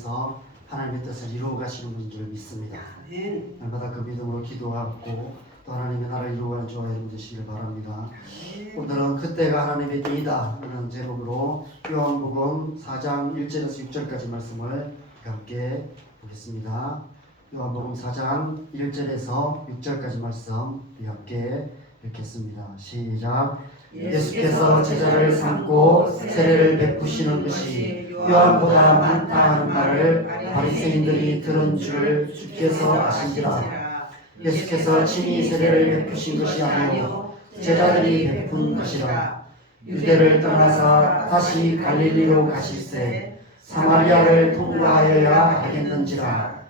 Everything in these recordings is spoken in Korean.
통해서 하나님의 뜻을 이루어 가시는 분인 줄 믿습니다. 날마다 그 믿음으로 기도하고 또 하나님의 나라를 이루어가는 저와 여러분 되시기를 바랍니다. 오늘은 그때가 하나님의 때이다 라는 제목으로 요한복음 4장 1절에서 6절까지 말씀을 함께 보겠습니다. 요한복음 4장 1절에서 6절까지 말씀 함께 읽겠습니다. 시작. 예수께서 제자를 삼고 세례를 베푸시는 것이 요한보다 많다 하는 말을 바리새인들이 들은 줄 주께서 아신지라. 예수께서 친히 세례를 베푸신 것이 아니요 제자들이 베푼 것이라. 유대를 떠나사 다시 갈릴리로 가실새 사마리아를 통과하여야 하겠는지라.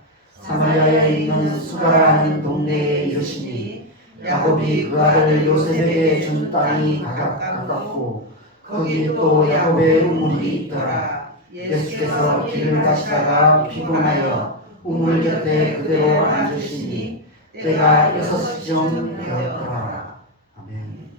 사마리아에 있는 수가라는 동네에 이르시니 야곱이 그 아들 요셉에게 준 땅이 가깝고 거기 또 야곱의 우물이 있더라. 예수께서 길을 가시다가 피곤하여 우물 곁에 그대로 앉으시니 때가 6시쯤 되었더라. 아멘.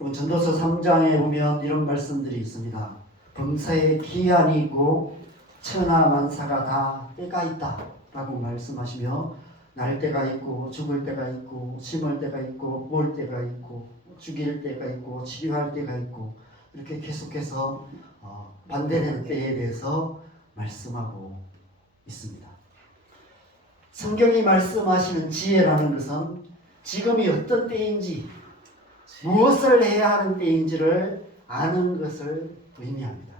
아멘. 전도서 3장에 보면 이런 말씀들이 있습니다. 범사에 기한이 있고 천하만사가 다 때가 있다 라고 말씀하시며 날 때가 있고 죽을 때가 있고 심을 때가 있고 모을 때가 있고 죽일 때가 있고 치료할 때가 있고 이렇게 계속해서 반대되는 때에 대해서 말씀하고 있습니다. 성경이 말씀하시는 지혜라는 것은 지금이 어떤 때인지 무엇을 해야 하는 때인지를 아는 것을 의미합니다.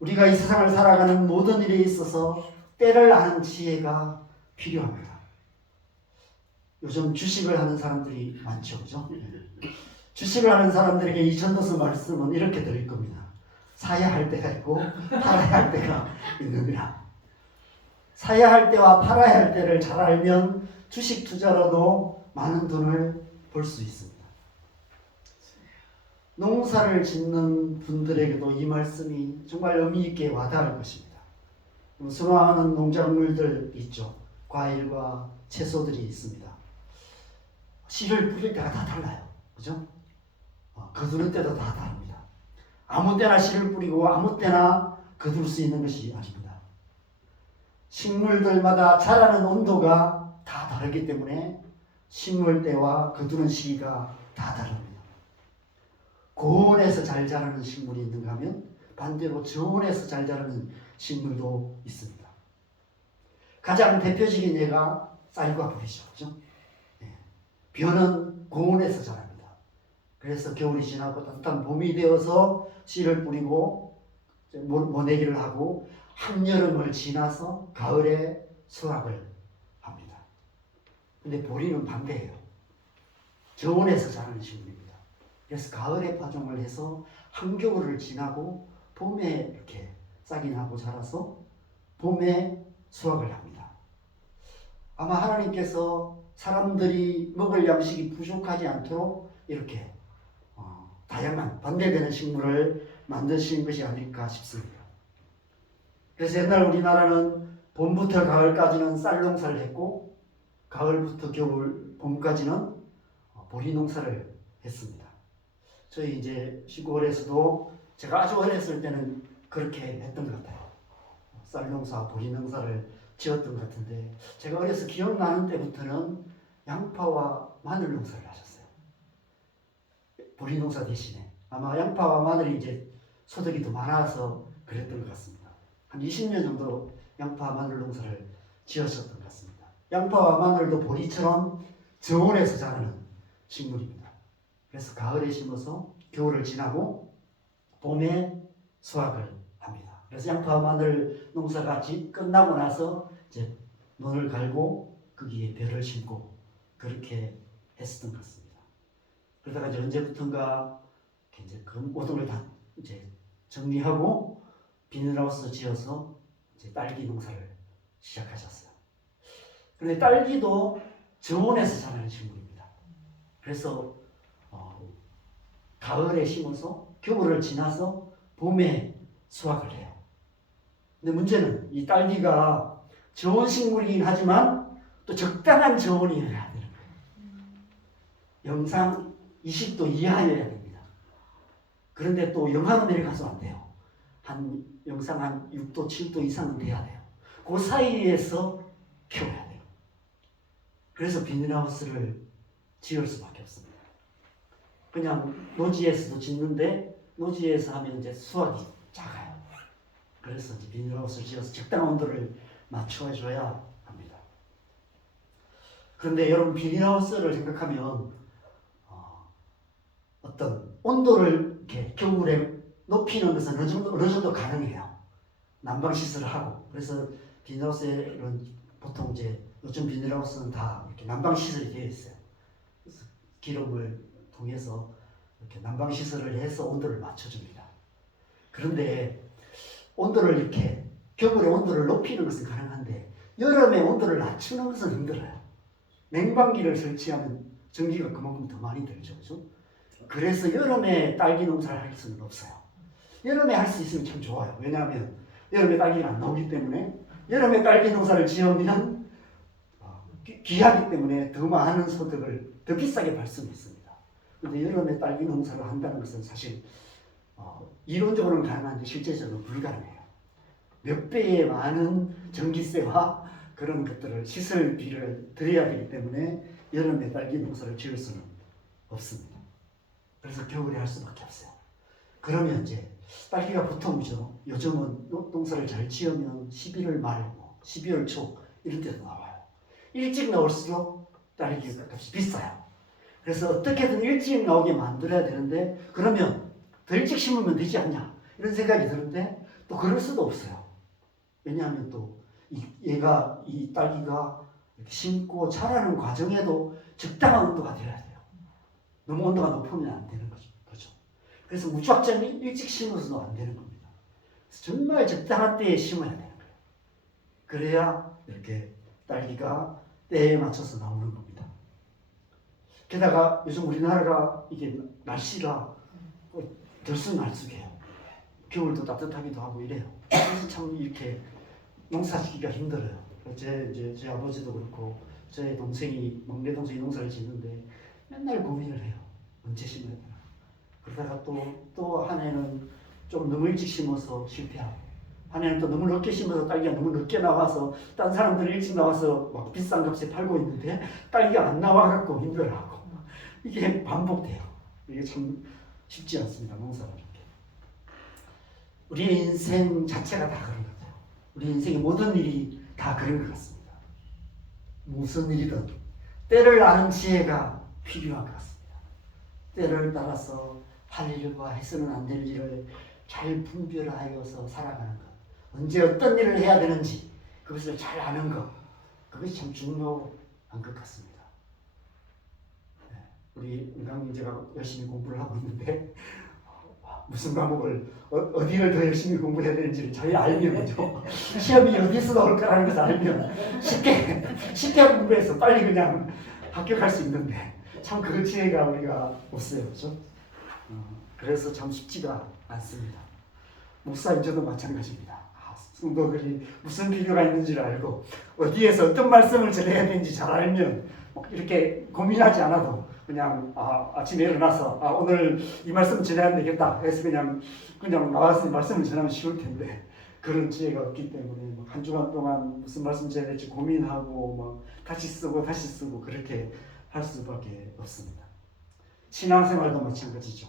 우리가 이 세상을 살아가는 모든 일에 있어서 때를 아는 지혜가 필요합니다. 요즘 주식을 하는 사람들이 많죠, 그죠? 주식을 하는 사람들에게 이 전도서 말씀은 이렇게 드릴 겁니다. 사야 할 때가 있고 팔아야 할 때가 있느니라. 사야 할 때와 팔아야 할 때를 잘 알면 주식 투자로도 많은 돈을 벌 수 있습니다. 농사를 짓는 분들에게도 이 말씀이 정말 의미 있게 와닿을 것입니다. 수많은 농작물들 있죠. 과일과 채소들이 있습니다. 씨를 뿌릴 때가 다 달라요. 그죠? 거두는 때도 다 다릅니다. 아무 때나 씨를 뿌리고 아무 때나 거둘 수 있는 것이 아닙니다. 식물들마다 자라는 온도가 다 다르기 때문에 식물때와 거두는 시기가 다 다릅니다. 고온에서 잘 자라는 식물이 있는가 하면 반대로 저온에서 잘 자라는 식물도 있습니다. 가장 대표적인 예가 쌀과 불이죠. 그죠? 벼는 고온에서 자랍니다. 그래서 겨울이 지나고 따뜻한 봄이 되어서 씨를 뿌리고 모내기를 하고 한여름을 지나서 가을에 수확을 합니다. 근데 보리는 반대예요. 저온에서 자라는 식물입니다. 그래서 가을에 파종을 해서 한겨울을 지나고 봄에 이렇게 싹이 나고 자라서 봄에 수확을 합니다. 아마 하나님께서 사람들이 먹을 양식이 부족하지 않도록 이렇게 다양한 반대되는 식물을 만드신 것이 아닐까 싶습니다. 그래서 옛날 우리나라는 봄부터 가을까지는 쌀 농사를 했고 가을부터 겨울, 봄까지는 보리 농사를 했습니다. 저희 이제 시골에서도 제가 아주 어렸을 때는 그렇게 했던 것 같아요. 쌀 농사, 보리 농사를 지었던 것 같은데 제가 어려서 기억나는 때부터는 양파와 마늘 농사를 하셨어요. 보리 농사 대신에. 아마 양파와 마늘이 이제 소득이 더 많아서 그랬던 것 같습니다. 한 20년 정도 양파, 마늘 농사를 지으셨던 것 같습니다. 양파와 마늘도 보리처럼 저온에서 자라는 식물입니다. 그래서 가을에 심어서 겨울을 지나고 봄에 수확을 합니다. 그래서 양파, 마늘 농사가 끝나고 나서 이제 논을 갈고 거기에 벼를 심고 그렇게 했었던 것 같습니다. 그러다가 이제 언제부턴가 이제 그 모든 걸 다 이제 정리하고 비닐하우스 지어서 이제 딸기 농사를 시작하셨어요. 그런데 딸기도 저온에서 자라는 식물입니다. 그래서 가을에 심어서 겨울을 지나서 봄에 수확을 해요. 근데 문제는 이 딸기가 저온 식물이긴 하지만 또 적당한 저온이어야 되는 거예요. 영상 20도 이하여야 됩니다. 그런데 또 영하로 내려가서 안 돼요. 영상 한 6도, 7도 이상은 돼야 돼요. 그 사이에서 키워야 돼요. 그래서 비닐하우스를 지을 수밖에 없습니다. 그냥 노지에서도 짓는데 노지에서 하면 이제 수확이 작아요. 그래서 이제 비닐하우스를 지어서 적당한 온도를 맞춰줘야 합니다. 그런데 여러분 비닐하우스를 생각하면 어떤 온도를 이렇게 겨울에 높이는 것은 어느 정도 가능해요. 난방 시설을 하고. 그래서 비닐하우스는 보통 이제 요즘 비닐하우스는 다 이렇게 난방 시설이 되어 있어요. 그래서 기름을 통해서 이렇게 난방 시설을 해서 온도를 맞춰줍니다. 그런데 온도를 이렇게 겨울에 온도를 높이는 것은 가능한데 여름에 온도를 낮추는 것은 힘들어요. 냉방기를 설치하면 전기가 그만큼 더 많이 들죠, 그죠? 그래서 여름에 딸기 농사를 할 수는 없어요. 여름에 할 수 있으면 참 좋아요. 왜냐하면 여름에 딸기가 안 나오기 때문에 여름에 딸기 농사를 지으면 귀하기 때문에 더 많은 소득을 더 비싸게 벌 수는 있습니다. 그런데 여름에 딸기 농사를 한다는 것은 사실 이론적으로는 가능한데 실제적으로 불가능해요. 몇 배의 많은 전기세와 그런 것들을 시설비를 들여야 되기 때문에 여름에 딸기 농사를 지을 수는 없습니다. 그래서 겨울에 할 수밖에 없어요. 그러면 이제 딸기가 보통이죠. 요즘은 농사를 잘 지으면 11월 말, 12월 초 이런 때도 나와요. 일찍 나올수록 딸기 값이 비싸요. 그래서 어떻게든 일찍 나오게 만들어야 되는데 그러면 더 일찍 심으면 되지 않냐 이런 생각이 드는데 또 그럴 수도 없어요. 왜냐하면 또 이 딸기가 심고 자라는 과정에도 적당한 온도가 되어야 돼요. 너무 온도가 높으면 안 되는 거죠. 그래서 무작정 일찍 심어서도 안 되는 겁니다. 정말 적당한 때에 심어야 되는 거예요. 그래야 이렇게 딸기가 때에 맞춰서 나오는 겁니다. 게다가 요즘 우리나라가 이게 날씨가 들쑥날쑥해요. 겨울도 따뜻하기도 하고 이래요. 그래서 참 이렇게 농사짓기가 힘들어요. 제 아버지도 그렇고 제 동생이 막내 동생이 농사를 짓는데 맨날 고민을 해요. 언제 심어야 되나. 그러다가 또 한 해는 좀 너무 일찍 심어서 실패하고 한 해는 또 너무 늦게 심어서 딸기가 너무 늦게 나와서 딴 사람들은 일찍 나와서 막 비싼 값에 팔고 있는데 딸기가 안 나와갖고 힘들어하고 이게 반복돼요. 이게 참 쉽지 않습니다. 농사를 이렇게. 우리의 인생 자체가 다 그런 것 같아요. 우리 인생의 모든 일이 다 그런 것 같습니다. 무슨 일이든 때를 아는 지혜가 필요한 것 같습니다. 때를 따라서 할 일과 해서는 안 될 일을 잘 분별하여서 살아가는 것. 언제 어떤 일을 해야 되는지 그것을 잘 아는 것. 그것이 참 중요한 것 같습니다. 우리 은강민재가 열심히 공부를 하고 있는데 무슨 과목을 어디를 더 열심히 공부해야 되는지를 잘 알면요. 시험이 어디서 나올 거라는 것을 알면 쉽게 공부해서 빨리 그냥 합격할 수 있는데 참 그 지혜가 우리가 없어요. 그렇죠? 그래서 참 쉽지가 않습니다. 목사인 저도 마찬가지입니다. 성도들이 무슨 필요가 있는지를 알고 어디에서 어떤 말씀을 전해야 되는지 잘 알면 이렇게 고민하지 않아도 그냥 아침에 일어나서 오늘 이 말씀 전해야 되겠다 해서 그냥 나와서 말씀을 전하면 쉬울 텐데 그런 지혜가 없기 때문에 한 주간 동안 무슨 말씀 전해야 될지 고민하고 다시 쓰고 그렇게 할 수밖에 없습니다. 신앙생활도 마찬가지죠.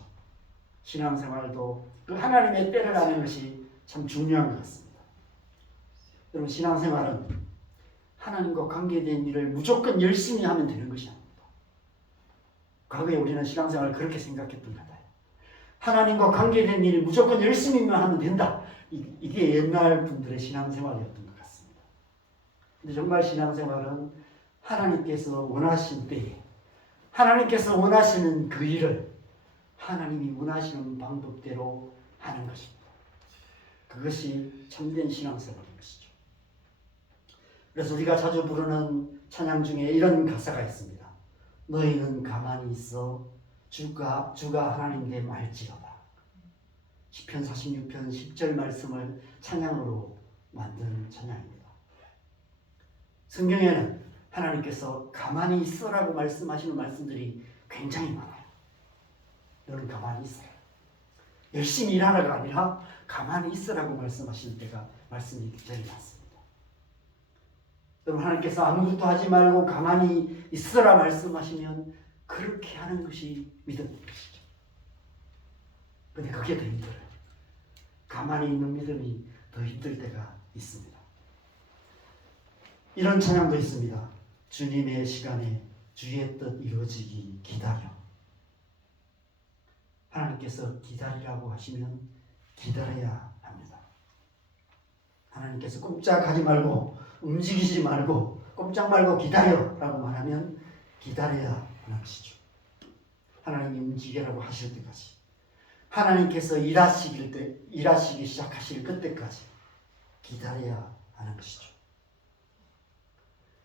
신앙생활도 그 하나님의 때를 아는 것이 참 중요한 것 같습니다. 여러분 신앙생활은 하나님과 관계된 일을 무조건 열심히 하면 되는 것이 아닙니다. 과거에 우리는 신앙생활을 그렇게 생각했던 것 같아요. 하나님과 관계된 일을 무조건 열심히만 하면 된다. 이게 옛날 분들의 신앙생활이었던 것 같습니다. 근데 정말 신앙생활은 하나님께서 원하신 때에 하나님께서 원하시는 그 일을 하나님이 원하시는 방법대로 하는 것입니다. 그것이 참된 신앙생활인 것이죠. 그래서 우리가 자주 부르는 찬양 중에 이런 가사가 있습니다. 너희는 가만히 있어 주가 하나님께 말지어다. 시편 46편 10절 말씀을 찬양으로 만든 찬양입니다. 성경에는 하나님께서 가만히 있어라고 말씀하시는 말씀들이 굉장히 많아요. 너는 가만히 있어라. 열심히 일하라가 아니라 가만히 있으라고 말씀하시는 때가 말씀이 제일 많습니다. 여러분, 하나님께서 아무것도 하지 말고 가만히 있으라 말씀하시면 그렇게 하는 것이 믿음인 것이죠. 근데 그게 더 힘들어요. 가만히 있는 믿음이 더 힘들 때가 있습니다. 이런 찬양도 있습니다. 주님의 시간에 주의 뜻 이루어지기 기다려. 하나님께서 기다리라고 하시면 기다려야 합니다. 하나님께서 꼼짝하지 말고 움직이지 말고 꼼짝 말고 기다려라고 말하면 기다려야 하는 것이죠. 하나님이 움직이라고 하실 때까지, 하나님께서 일하시기 시작하실 그때까지 기다려야 하는 것이죠.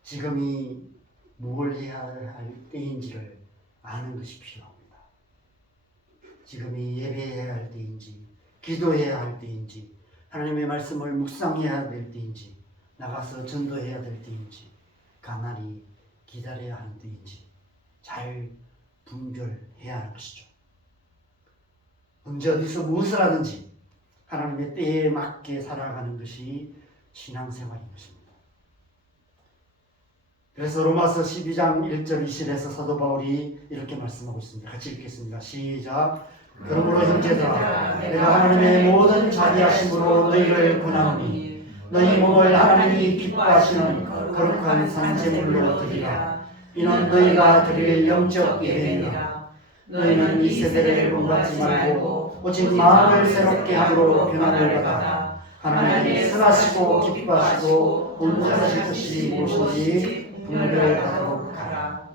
지금이 뭘 해야 할 때인지를 아는 것이 필요합니다. 지금이 예배해야 할 때인지, 기도해야 할 때인지, 하나님의 말씀을 묵상해야 될 때인지, 나가서 전도해야 될 때인지, 가만히 기다려야 하는 때인지 잘 분별해야 하는 것이죠. 언제 어디서 무엇을 하든지 하나님의 때에 맞게 살아가는 것이 신앙생활인 것입니다. 그래서 로마서 12장 1절 2절에서 사도 바울이 이렇게 말씀하고 있습니다. 같이 읽겠습니다. 시작. 그러므로 형제들아, 내가 하나님의 모든 자비하심으로 너희를 권하노니 너희 몸을 하나님이 기뻐하시는 거룩한 산제물로 드리라. 이는 너희가 드릴 영적 예배니라. 너희는 이 세대를 본받지 말고 오직 마음을 새롭게 함으로 변화를 받아 하나님이 선하시고 기뻐하시고 온전하신 뜻이 무엇인지 분별하도록 하라.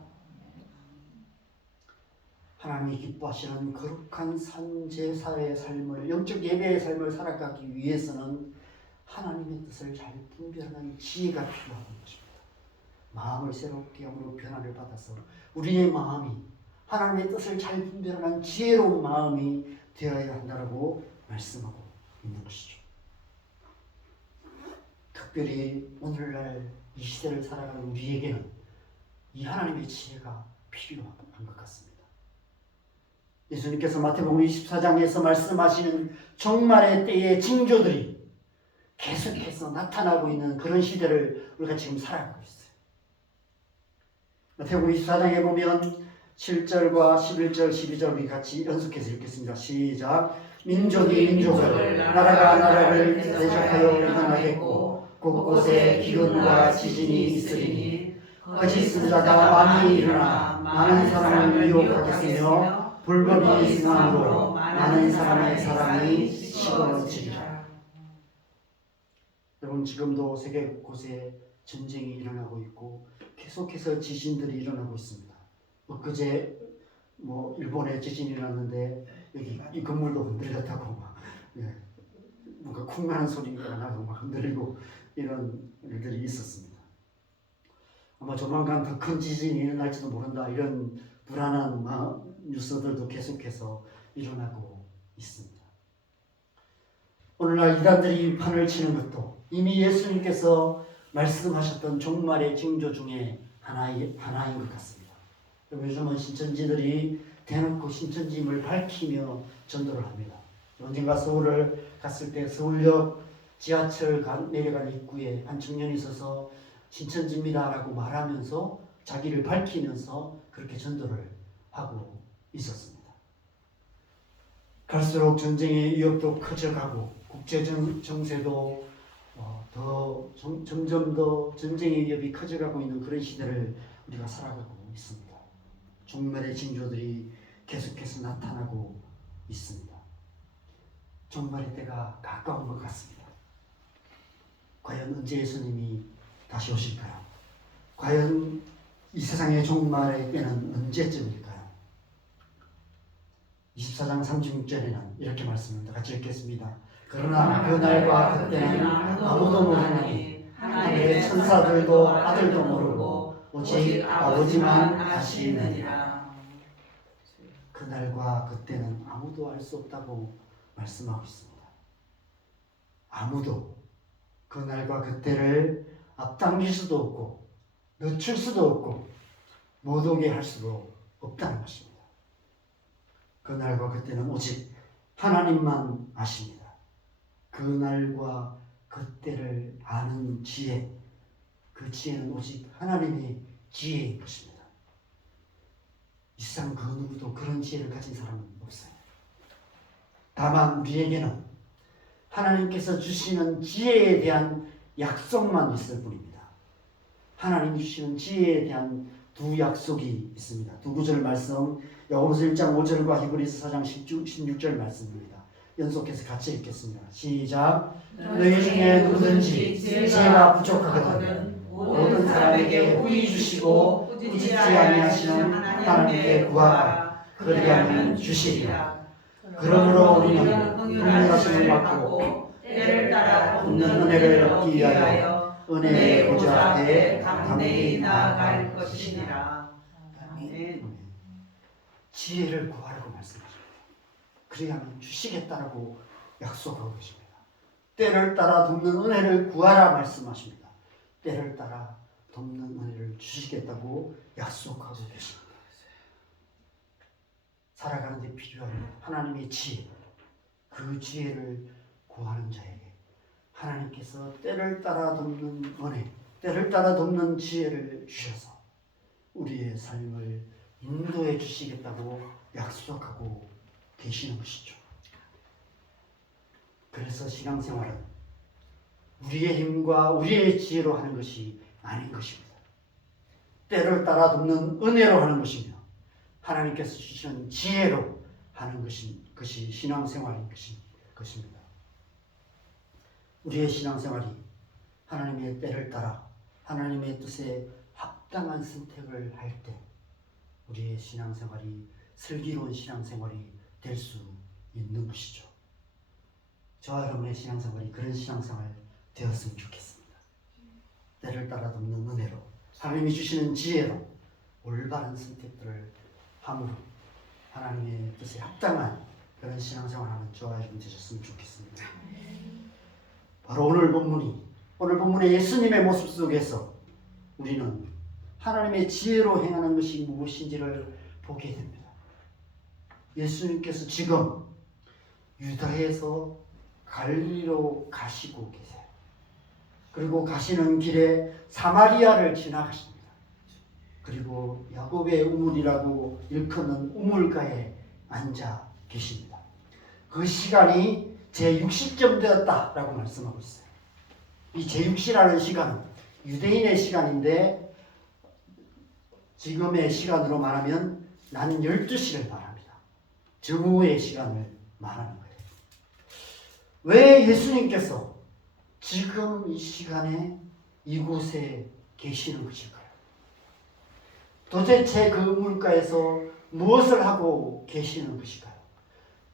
하나님이 기뻐하시는 거룩한 산제사의 삶을, 영적 예배의 삶을 살아가기 위해서는 하나님의 뜻을 잘 분별하는 지혜가 필요한 것입니다. 마음을 새롭게 함으로 변화를 받아서 우리의 마음이 하나님의 뜻을 잘 분별하는 지혜로운 마음이 되어야 한다고 말씀하고 있는 것이죠. 특별히 오늘날 이 시대를 살아가는 우리에게는 이 하나님의 지혜가 필요한 것 같습니다. 예수님께서 마태복음 24장에서 말씀하시는 종말의 때의 징조들이 계속해서 나타나고 있는 그런 시대를 우리가 지금 살아가고 있어요. 마태복음 24장에 보면 7절과 11절, 12절 우리 같이 연속해서 읽겠습니다. 시작. 민족이 민족을, 나라가 나라를 대적하여 일어나겠고 곳곳에 기근과 지진이 있으리니 거짓 선자가 많이 일어나 많은 사람을 유혹하겠으며 불법이 승함으로 많은 사람의 사랑이 식어지리라. 여러분, 지금도 세계 곳곳에 전쟁이 일어나고 있고 계속해서 지진들이 일어나고 있습니다. 엊그제 일본에 지진이 일어났는데 여기 이 건물도 흔들렸다고 막 뭔가 쿵하는 소리가 나고 막 흔들리고 이런 일들이 있었습니다. 아마 조만간 더 큰 지진이 일어날지도 모른다, 이런 불안한 뉴스들도 계속해서 일어나고 있습니다. 오늘날 이단들이 판을 치는 것도 이미 예수님께서 말씀하셨던 종말의 징조 중에 하나인 것 같습니다. 요즘은 신천지들이 대놓고 신천지임을 밝히며 전도를 합니다. 언젠가 서울을 갔을 때 서울역 지하철 내려간 입구에 한 청년이 있어서 신천지입니다라고 말하면서 자기를 밝히면서 그렇게 전도를 하고 있었습니다. 갈수록 전쟁의 위협도 커져가고 국제 정세도 점점 더 전쟁의 위협이 커져가고 있는 그런 시대를 우리가 살아가고 있습니다. 종말의 징조들이 계속해서 나타나고 있습니다. 종말의 때가 가까운 것 같습니다. 과연 언제 예수님이 다시 오실까요? 과연 이 세상의 종말의 때는 언제쯤일까요? 24장 36절에는 이렇게 말씀합니다. 같이 읽겠습니다. 그러나 그 날과 그때는 아무도 모르나니 하늘의 천사들도 아들도 모르고 오직 아버지만 아시느니라. 그 날과 그때는 아무도 알 수 없다고 말씀하고 있습니다. 아무도 그 날과 그때를 앞당길 수도 없고 늦출 수도 없고 못 오게 할 수도 없다는 것입니다. 그 날과 그때는 오직 하나님만 아십니다. 그날과 그때를 아는 지혜, 그 지혜는 오직 하나님의 지혜인 것입니다. 이 세상 그 누구도 그런 지혜를 가진 사람은 없어요. 다만 우리에게는 하나님께서 주시는 지혜에 대한 약속만 있을 뿐입니다. 하나님 주시는 지혜에 대한 두 약속이 있습니다. 두 구절 말씀, 야고보서 1장 5절과 히브리서 4장 16절 말씀입니다. 연속해서 같이 읽겠습니다. 시작. 너희 중에 누구든지 지혜가 부족하거든 모든 사람에게 후히 주시고 꾸짖지 아니하시는 하나님께 구하라. 그리하면 주시리라. 그러므로 우리는 긍휼하심을 받고 때를 따라 돕는 은혜를 얻기 위하여 은혜의 보좌 앞에 담대히 나아갈 것이니라. 아멘. 지혜를 구하라고 말씀하십니다. 그리하면 주시겠다라고 약속하고 계십니다. 때를 따라 돕는 은혜를 구하라 말씀하십니다. 때를 따라 돕는 은혜를 주시겠다고 약속하고 계십니다. 살아가는 데 필요한 하나님의 지혜, 그 지혜를 구하는 자에게 하나님께서 때를 따라 돕는 은혜, 때를 따라 돕는 지혜를 주셔서 우리의 삶을 인도해 주시겠다고 약속하고 계시는 것이죠. 그래서 신앙생활은 우리의 힘과 우리의 지혜로 하는 것이 아닌 것입니다. 때를 따라 돕는 은혜로 하는 것이며 하나님께서 주시는 지혜로 하는 것이 신앙생활인 것입니다. 우리의 신앙생활이 하나님의 때를 따라 하나님의 뜻에 합당한 선택을 할 때 우리의 신앙생활이 슬기로운 신앙생활이 될 수 있는 것이죠. 저와 여러분의 신앙생활이 그런 신앙생활 되었으면 좋겠습니다. 때를 따라 돕는 은혜로 하나님이 주시는 지혜로 올바른 선택들을 함으로 하나님의 뜻에 합당한 그런 신앙생활하는 저와 여러분 되셨으면 좋겠습니다. 바로 오늘 본문의 예수님의 모습 속에서 우리는 하나님의 지혜로 행하는 것이 무엇인지를 보게 됩니다. 예수님께서 지금 유다에서 갈릴리로 가시고 계세요. 그리고 가시는 길에 사마리아를 지나가십니다. 그리고 야곱의 우물이라고 일컫는 우물가에 앉아 계십니다. 그 시간이 제6시쯤 되었다라고 말씀하고 있어요. 이 제6시라는 시간은 유대인의 시간인데 지금의 시간으로 말하면 난 12시를 말합니다. 정오의 시간을 말하는 거예요. 왜 예수님께서 지금 이 시간에 이곳에 계시는 것일까요? 도대체 그 물가에서 무엇을 하고 계시는 것일까요?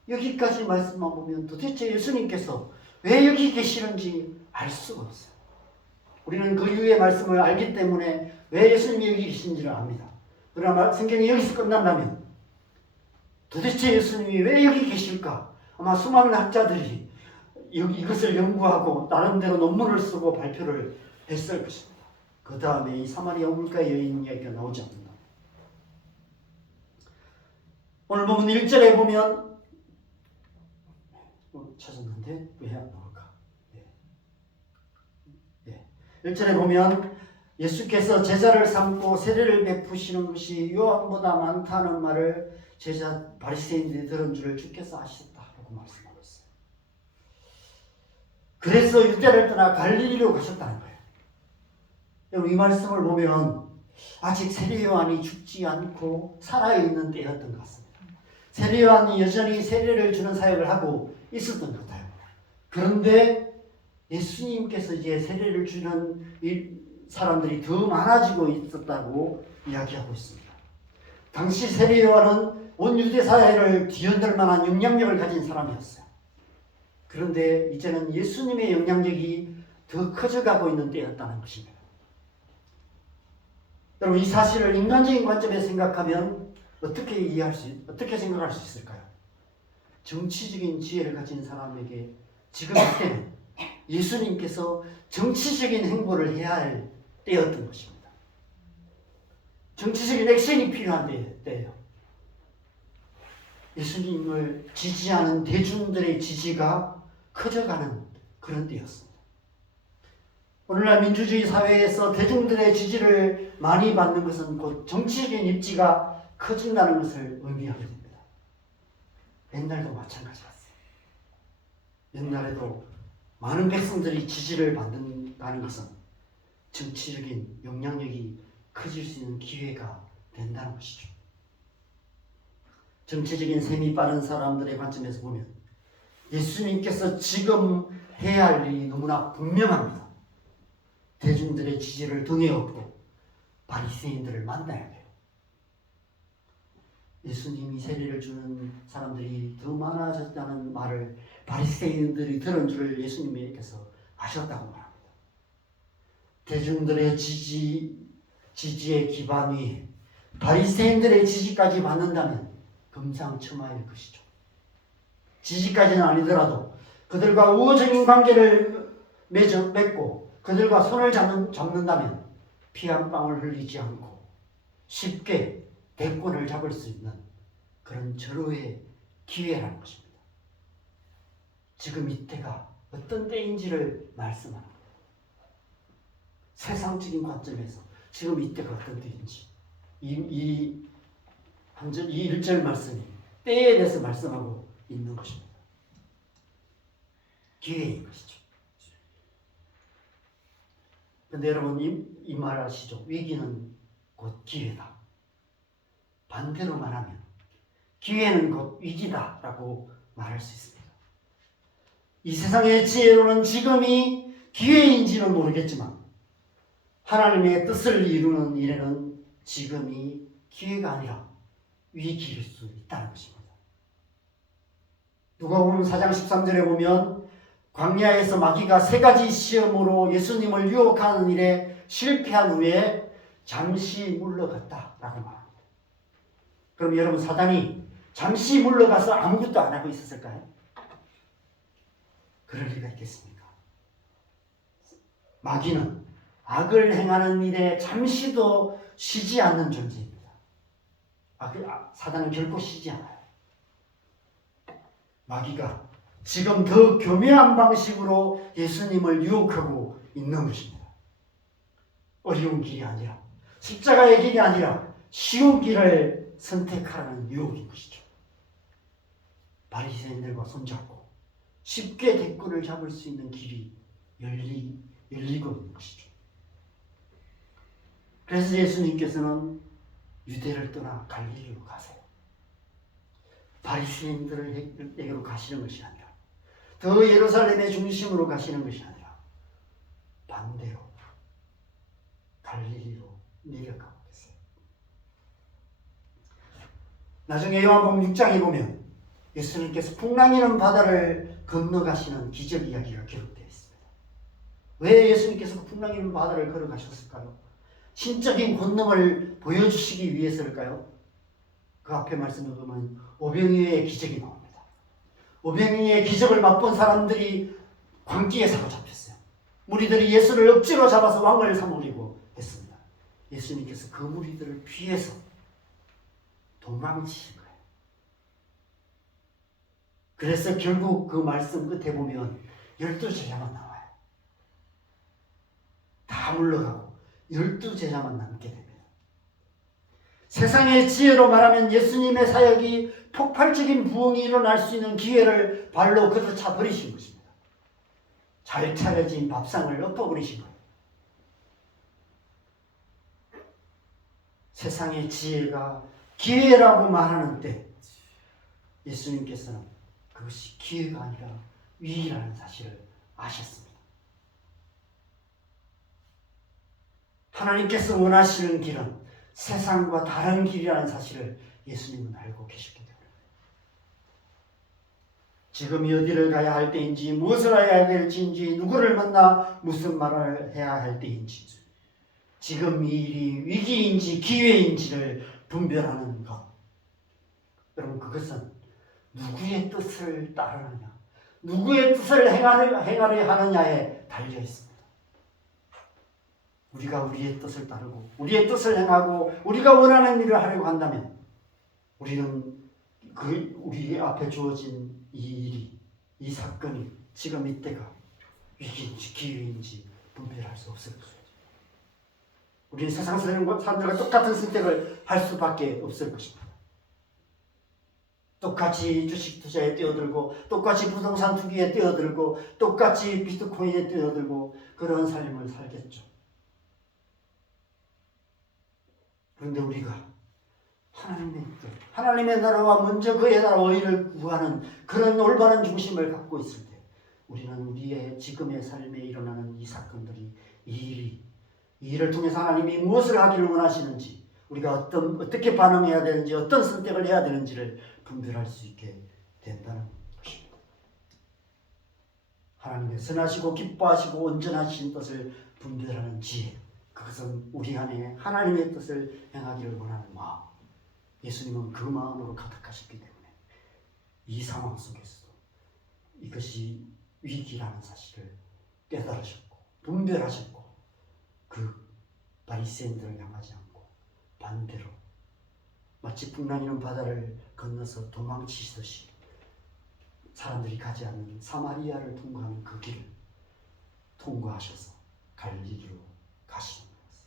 여기까지 말씀만 보면 도대체 예수님께서 왜 여기 계시는지 알 수가 없어요. 우리는 그 이후의 말씀을 알기 때문에 왜 예수님이 여기 계신지를 압니다. 그러나 성경이 여기서 끝난다면 도대체 예수님이 왜 여기 계실까? 아마 수많은 학자들이 이것을 연구하고 나름대로 논문을 쓰고 발표를 했을 것입니다. 그 다음에 이 사마리아 물가 여인 이야기가 나오지 않는다. 오늘 보면 1절에 보면 찾았는데 왜 안 나올까? 1절에 보면 예수께서 제자를 삼고 세례를 베푸시는 것이 요한보다 많다는 말을 제자 바리새인들이 들은 줄을 주께서 아셨다라고 말씀하고 있어요. 그래서 유대를 떠나 갈릴리로 가셨다는 거예요. 여러분 이 말씀을 보면 아직 세례 요한이 죽지 않고 살아있는 때였던 것 같습니다. 세례 요한이 여전히 세례를 주는 사역을 하고 있었던 것 같아요. 그런데 예수님께서 이제 세례를 주는 사람들이 더 많아지고 있었다고 이야기하고 있습니다. 당시 세례 요한은 온 유대 사회를 뒤흔들 만한 영향력을 가진 사람이었어요. 그런데 이제는 예수님의 영향력이 더 커져가고 있는 때였다는 것입니다. 여러분 이 사실을 인간적인 관점에서 생각하면 어떻게 생각할 수 있을까요? 정치적인 지혜를 가진 사람에게 지금 이때는 예수님께서 정치적인 행보를 해야 할 때였던 것입니다. 정치적인 액션이 필요한 때예요. 예수님을 지지하는 대중들의 지지가 커져가는 그런 때였습니다. 오늘날 민주주의 사회에서 대중들의 지지를 많이 받는 것은 곧 정치적인 입지가 커진다는 것을 의미하게 됩니다. 옛날도 마찬가지였어요. 옛날에도 많은 백성들이 지지를 받는다는 것은 정치적인 영향력이 커질 수 있는 기회가 된다는 것이죠. 정치적인 셈이 빠른 사람들의 관점에서 보면 예수님께서 지금 해야 할 일이 너무나 분명합니다. 대중들의 지지를 등에 업고 바리새인들을 만나야 돼요. 예수님이 세례를 주는 사람들이 더 많아졌다는 말을 바리새인들이 들은 줄 예수님께서 아셨다고 말합니다. 대중들의 지지의 기반 위에 바리새인들의 지지까지 받는다면 금상첨화일 것이죠. 지지까지는 아니더라도 그들과 우호적인 관계를 맺고 그들과 손을 잡는다면 피 한 방울 흘리지 않고 쉽게 대권을 잡을 수 있는 그런 절호의 기회라는 것입니다. 지금 이때가 어떤 때인지를 말씀합니다. 세상적인 관점에서 지금 이때가 어떤 때인지 이 1절 말씀이 때에 대해서 말씀하고 있는 것입니다. 기회인 것이죠. 그런데 여러분 이 말 아시죠? 위기는 곧 기회다. 반대로 말하면 기회는 곧 위기다라고 말할 수 있습니다. 이 세상의 지혜로는 지금이 기회인지는 모르겠지만 하나님의 뜻을 이루는 일에는 지금이 기회가 아니라 위기일 수 있다는 것입니다. 누가복음 4장 13절에 보면 광야에서 마귀가 3가지 시험으로 예수님을 유혹하는 일에 실패한 후에 잠시 물러갔다라고 말합니다. 그럼 여러분 사단이 잠시 물러가서 아무것도 안 하고 있었을까요? 그럴 리가 있겠습니까? 마귀는 악을 행하는 일에 잠시도 쉬지 않는 존재입니다. 사단은 결코 쉬지 않아요. 마귀가 지금 더 교묘한 방식으로 예수님을 유혹하고 있는 것입니다. 어려운 길이 아니라 십자가의 길이 아니라 쉬운 길을 선택하라는 유혹인 것이죠. 바리새인들과 손잡고 쉽게 대권을 잡을 수 있는 길이 열리고 있는 것이죠. 그래서 예수님께서는 유대를 떠나 갈릴리로 가세요. 바리새인들에게로 가시는 것이 아니라 더 예루살렘의 중심으로 가시는 것이 아니라 반대로 갈릴리로 내려가고 계세요. 나중에 요한복음 6장에 보면 예수님께서 풍랑이는 바다를 건너가시는 기적 이야기가 기록되어 있습니다. 왜 예수님께서 풍랑이는 바다를 걸어가셨을까요? 신적인 권능을 보여주시기 위해서일까요? 그 앞에 말씀을 보면 오병이어의 기적이 나옵니다. 오병이어의 기적을 맛본 사람들이 광기에 사로잡혔어요. 무리들이 예수를 억지로 잡아서 왕을 삼으려고 했습니다. 예수님께서 그 무리들을 피해서 도망치신 거예요. 그래서 결국 그 말씀 끝에 보면 12제자만 나와요. 다 물러가고 12제자만 남게 됩니다. 세상의 지혜로 말하면 예수님의 사역이 폭발적인 부흥이 일어날 수 있는 기회를 발로 걷어차 버리신 것입니다. 잘 차려진 밥상을 엎어버리신 거예요. 세상의 지혜가 기회라고 말하는 때 예수님께서는 그것이 기회가 아니라 위기라는 사실을 아셨습니다. 하나님께서 원하시는 길은 세상과 다른 길이라는 사실을 예수님은 알고 계셨기 때문에 지금이 어디를 가야 할 때인지 무엇을 해야 될지인지 누구를 만나 무슨 말을 해야 할 때인지 지금 이 일이 위기인지 기회인지를 분별하는 것. 여러분 그것은 누구의 뜻을 따르느냐 누구의 뜻을 행하려 하느냐에 달려 있습니다. 우리가 우리의 뜻을 따르고 우리의 뜻을 행하고 우리가 원하는 일을 하려고 한다면 우리는 우리 앞에 주어진 이 일이, 이 사건이 지금 이때가 위기인지 기회인지 분별할 수 없을 것이죠. 우리는 세상 사람들과 똑같은 선택을 할 수밖에 없을 것입니다. 똑같이 주식 투자에 뛰어들고, 똑같이 부동산 투기에 뛰어들고, 똑같이 비트코인에 뛰어들고, 그런 삶을 살겠죠. 그런데 우리가 하나님의 나라와 먼저 그의 나라와 의를 구하는 그런 올바른 중심을 갖고 있을 때, 우리는 우리의 지금의 삶에 일어나는 이 사건들이, 이 일을 통해서 하나님이 무엇을 하기를 원하시는지, 우리가 어떻게 반응해야 되는지, 어떤 선택을 해야 되는지를 분별할 수 있게 된다는 것입니다. 하나님의 선하시고 기뻐하시고 온전하신 뜻을 분별하는 지혜, 그것은 우리 안에 하나님의 뜻을 행하기를 원하는 마음, 예수님은 그 마음으로 가득하셨기 때문에 이 상황 속에서도 이것이 위기라는 사실을 깨달으셨고 분별하셨고, 그 바리새인들을 향하지 않고 반대로 마치 풍랑이는 바다를 건너서 도망치듯이 사람들이 가지 않는 사마리아를 통과하는 그 길을 통과하셔서 갈릴리로 가시는 거였어요.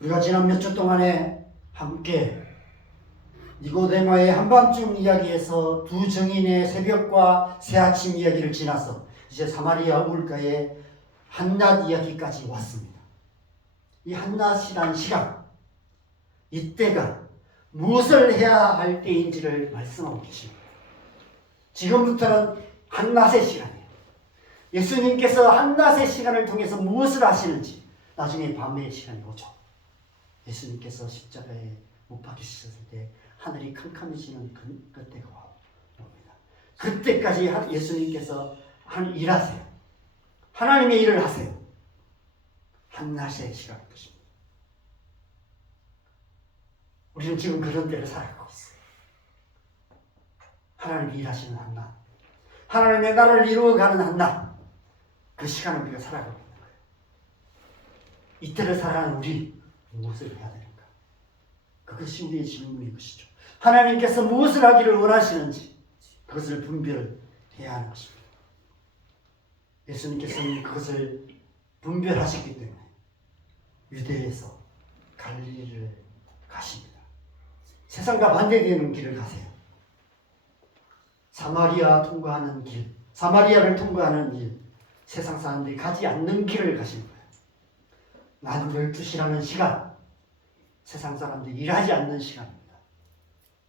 우리가 지난 몇 주 동안에 함께 니고데모의 한밤중 이야기에서 두 증인의 새벽과 새아침 이야기를 지나서 이제 사마리아 우물가의 한낮 이야기까지 왔습니다. 이 한낮이란 시간, 이때가 무엇을 해야 할 때인지를 말씀하고 계십니다. 지금부터는 한낮의 시간이에요. 예수님께서 한낮의 시간을 통해서 무엇을 하시는지 나중에 밤의 시간이 오죠. 예수님께서 십자가에 못 박히셨을 때 하늘이 캄캄해지는 그때가 옵니다. 그때까지 예수님께서 일하세요. 하나님의 일을 하세요. 한낮의 시간일 것입니다. 우리는 지금 그런 때를 살아가고 있어요. 하나님이 일하시는 한낮, 하나님의 나라를 이루어가는 한낮, 그 시간을 우리가 살아가고 있는 거예요. 이때를 살아가는 우리 무엇을 해야 되는가? 그것이 우리의 질문인 것이죠. 하나님께서 무엇을 하기를 원하시는지 그것을 분별해야 하는 것입니다. 예수님께서는 그것을 분별하셨기 때문에 유대에서 갈릴리를 가십니다. 세상과 반대되는 길을 가세요. 사마리아를 통과하는 길, 세상 사람들이 가지 않는 길을 가시는 거예요. 낮 12시라는 시간, 세상 사람들이 일하지 않는 시간입니다.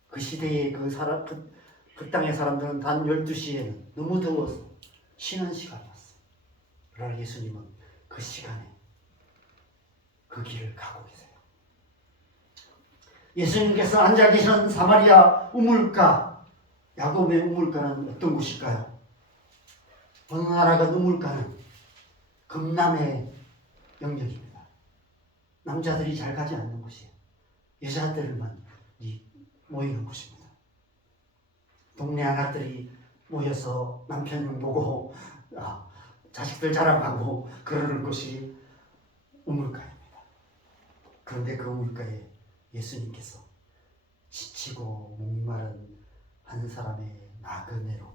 그 시대의 그 땅의 사람들은 단 12시에는 너무 더워서 쉬는 시간이었어요. 그러나 예수님은 그 시간에 그 길을 가고 계세요. 예수님께서 앉아 계신 사마리아 우물가, 야곱의 우물가는 어떤 곳일까요? 어느 나라가 우물가는 금남의 영역입니다. 남자들이 잘 가지 않는 곳이에요. 여자들만 모이는 곳입니다. 동네 아가들이 모여서 남편 보고 자식들 자랑하고 그러는 곳이 우물가입니다. 그런데 그 우물가에 예수님께서 지치고 목마른 한 사람의 나그네로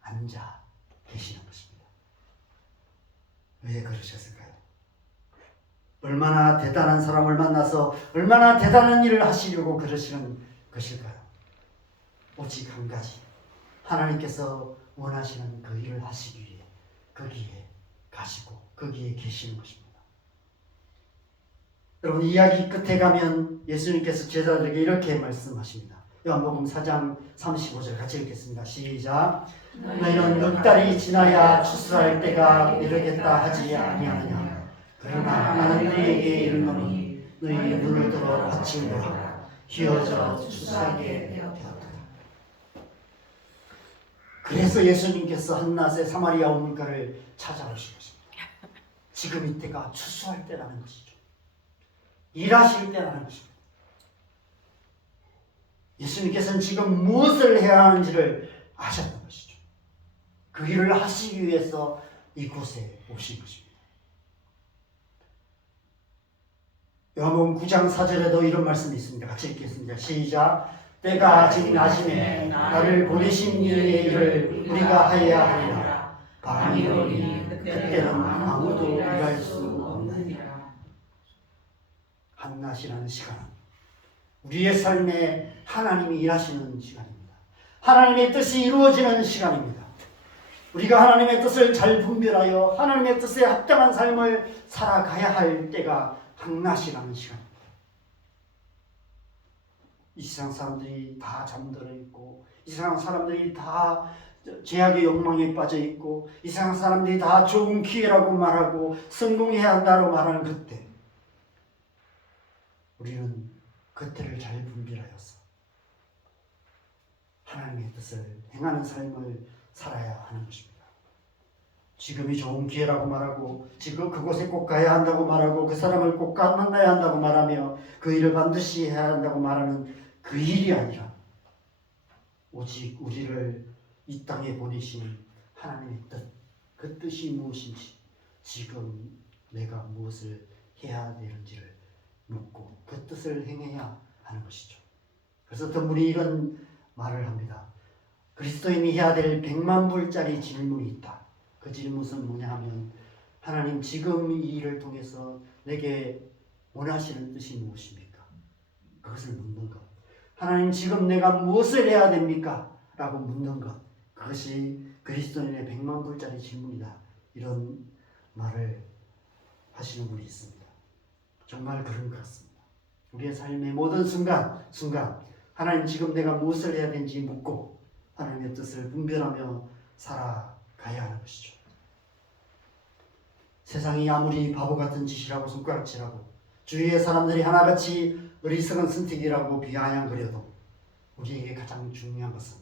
앉아 계시는 것입니다. 왜 그러셨을까요? 얼마나 대단한 사람을 만나서 얼마나 대단한 일을 하시려고 그러시는 것일까요? 오직 한 가지, 하나님께서 원하시는 그 일을 하시기 위해 거기에 가시고 거기에 계시는 것입니다. 여러분, 이야기 끝에 가면 예수님께서 제자들에게 이렇게 말씀하십니다. 요한복음 4장 35절 같이 읽겠습니다. 시작. 너희는 넉 달이 지나야 추수할 때가 이르겠다 하지 아니하느냐. 그러나 나는 너희에게 이르노니 너희 눈을 들어 아침을 보라. 휘어져 추수하게 되었다. 그래서 예수님께서 한낮에 사마리아 우물가를 찾아오신 것입니다. 지금 이때가 추수할 때라는 것이죠. 일하실 때라는 것입니다. 예수님께서는 지금 무엇을 해야 하는지를 아셨던 것이죠. 그 일을 하시기 위해서 이곳에 오신 것입니다. 요한복음 9장 4절에도 이런 말씀이 있습니다. 같이 읽겠습니다. 시작. 때가 아직 나심에 나를 보내신 이의 일을 우리가 하여야 하리라. 밤이 오니 그때는 아무도 일할 수 없느니라. 한낮이라는 시간은 우리의 삶에 하나님이 일하시는 시간입니다. 하나님의 뜻이 이루어지는 시간입니다. 우리가 하나님의 뜻을 잘 분별하여 하나님의 뜻에 합당한 삶을 살아가야 할 때가 한낮이라는 시간입니다. 이 세상 사람들이 다 잠들어 있고, 이 세상 사람들이 다 죄악의 욕망에 빠져 있고, 이 세상 사람들이 다 좋은 기회라고 말하고 성공해야 한다고 말하는 그때, 우리는 그때를 잘 분별하여서 하나님의 뜻을 행하는 삶을 살아야 하는 것입니다. 지금이 좋은 기회라고 말하고, 지금 그곳에 꼭 가야 한다고 말하고, 그 사람을 꼭 만나야 한다고 말하며 그 일을 반드시 해야 한다고 말하는 그 일이 아니라 오직 우리를 이 땅에 보내신 하나님의 뜻, 그 뜻이 무엇인지, 지금 내가 무엇을 해야 되는지를 묻고 그 뜻을 행해야 하는 것이죠. 그래서 어떤 분이 이런 말을 합니다. 그리스도인이 해야 될 100만 불짜리 질문이 있다. 그 질문은 뭐냐 하면, 하나님 지금 이 일을 통해서 내게 원하시는 뜻이 무엇입니까? 그것을 묻는 것. 하나님 지금 내가 무엇을 해야 됩니까? 라고 묻는 것. 그것이 그리스도인의 100만 불짜리 질문이다. 이런 말을 하시는 분이 있습니다. 정말 그런 것 같습니다. 우리의 삶의 모든 순간 하나님 지금 내가 무엇을 해야 되는지 묻고 하나님의 뜻을 분별하며 살아가야 하는 것이죠. 세상이 아무리 바보 같은 짓이라고 손가락질하고 주위의 사람들이 하나같이 어리석은 선택이라고 비아냥거려도 우리에게 가장 중요한 것은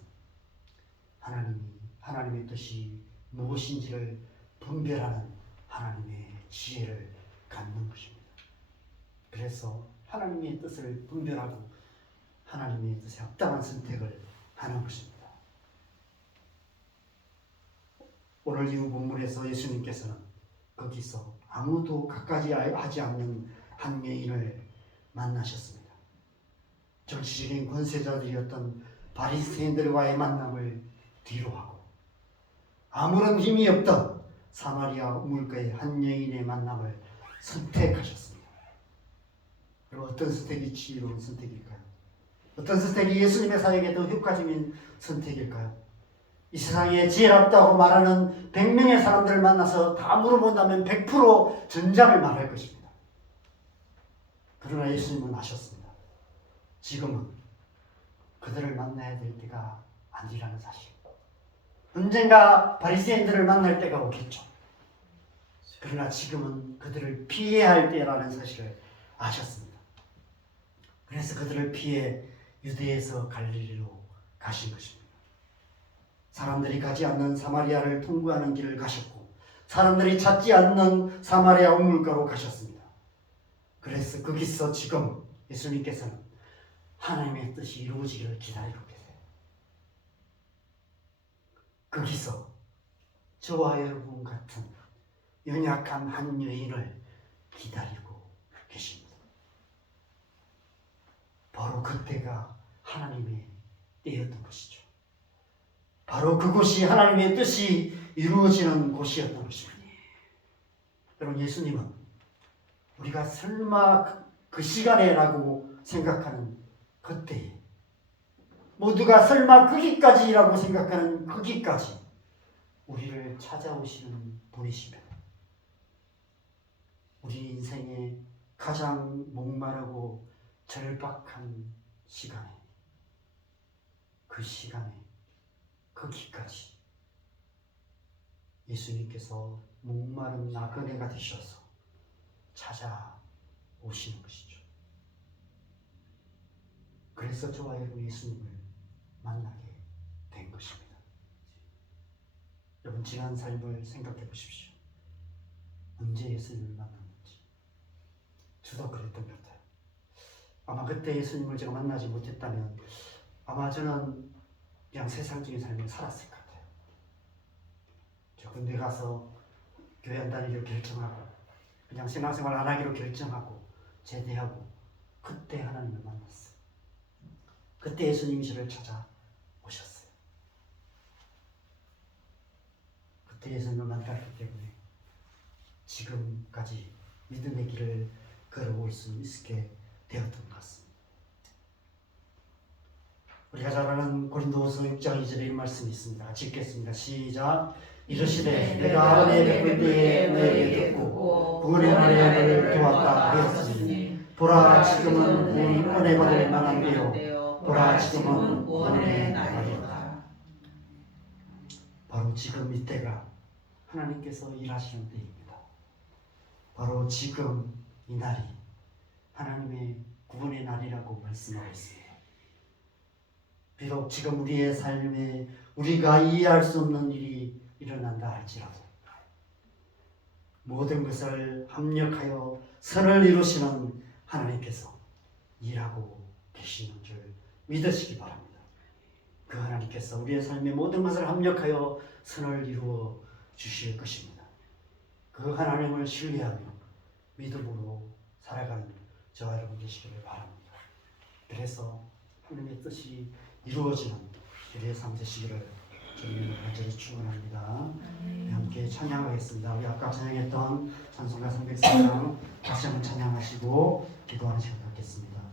하나님의 뜻이 무엇인지를 분별하는 하나님의 지혜를 갖는 것입니다. 그래서 하나님의 뜻을 분별하고 하나님의 뜻에 합당한 선택을 하는 것입니다. 오늘 이 본문에서 예수님께서는 거기서 아무도 가까이 하지 않는 한 여인을 만나셨습니다. 정치적인 권세자들이었던 바리새인들과의 만남을 뒤로하고 아무런 힘이 없던 사마리아 우물가의 한 여인의 만남을 선택하셨습니다. 그리고 어떤 선택이 지혜로운 선택일까요? 어떤 선택이 예수님의 사역에 더 효과적인 선택일까요? 이 세상에 지혜롭다고 말하는 100명의 사람들을 만나서 다 물어본다면 100% 전장을 말할 것입니다. 그러나 예수님은 아셨습니다. 지금은 그들을 만나야 될 때가 아니라는 사실. 언젠가 바리새인들을 만날 때가 오겠죠. 그러나 지금은 그들을 피해야 할 때라는 사실을 아셨습니다. 그래서 그들을 피해 유대에서 갈릴리로 가신 것입니다. 사람들이 가지 않는 사마리아를 통과하는 길을 가셨고 사람들이 찾지 않는 사마리아 우물가로 가셨습니다. 그래서 거기서 지금 예수님께서는 하나님의 뜻이 이루어지기를 기다리고 계세요. 거기서 저와 여러분 같은 연약한 한 여인을 기다리고 계십니다. 바로 그때가 하나님의 때였던 것이죠. 바로 그곳이 하나님의 뜻이 이루어지는 곳이었던 것입니다. 여러분, 예수님은 우리가 설마 그 시간에라고 생각하는 그때에, 모두가 설마 거기까지라고 생각하는 거기까지 우리를 찾아오시는 분이십니다. 우리 인생의 가장 목마르고 절박한 시간에, 그 시간에 거기까지 예수님께서 목마른 나그네가 되셔서 찾아오시는 것이죠. 그래서 저와 여러분 예수님을 만나게 된 것입니다. 여러분, 지난 삶을 생각해 보십시오. 언제 예수님을 만났는지. 저도 그랬던 것 같아요. 아마 그때 예수님을 제가 만나지 못했다면 아마 저는 그냥 세상적인 삶을 살았을 것 같아요. 저 군대 가서 교회 안 다니기로 결정하고 그냥 신앙생활 안 하기로 결정하고 제대하고 그때 하나님을 만났어요. 그때 예수님이 저를 찾아오셨어요. 그때 예수님을 만났기 때문에 지금까지 믿음의 길을 걸어올 수 있게 되었던 것 같습니다. 우리가 잘 아는 고린도후서 6장 2절에 이런 말씀이 있습니다. 같이 읽겠습니다. 시작. 이르시되 내가 은혜 베풀 때에 너에게 듣고 구원의 날에 너를 도왔다 하였으니 보라 지금은 은혜 받을 만한 때요 보라 지금은 구원의 날이다. 바로 지금 이때가 하나님께서 일하시는 때입니다. 바로 지금 이 날이 하나님의 구원의 날이라고 말씀하고 있습니다. 비록 지금 우리의 삶에 우리가 이해할 수 없는 일이 일어난다 할지라도 모든 것을 합력하여 선을 이루시는 하나님께서 일하고 계시는 줄 믿으시기 바랍니다. 그 하나님께서 우리의 삶의 모든 것을 합력하여 선을 이루어 주실 것입니다. 그 하나님을 신뢰하며 믿음으로 살아가는 저와 여러분 되시기를 바랍니다. 그래서 하나님의 뜻이 이루어지는 우리의 삶 되시기를 주님의 간절히 축원합니다. 함께 찬양하겠습니다. 우리 아까 찬양했던 찬송가 304장 다시 한번 찬양하시고 기도하는 시간 갖겠습니다.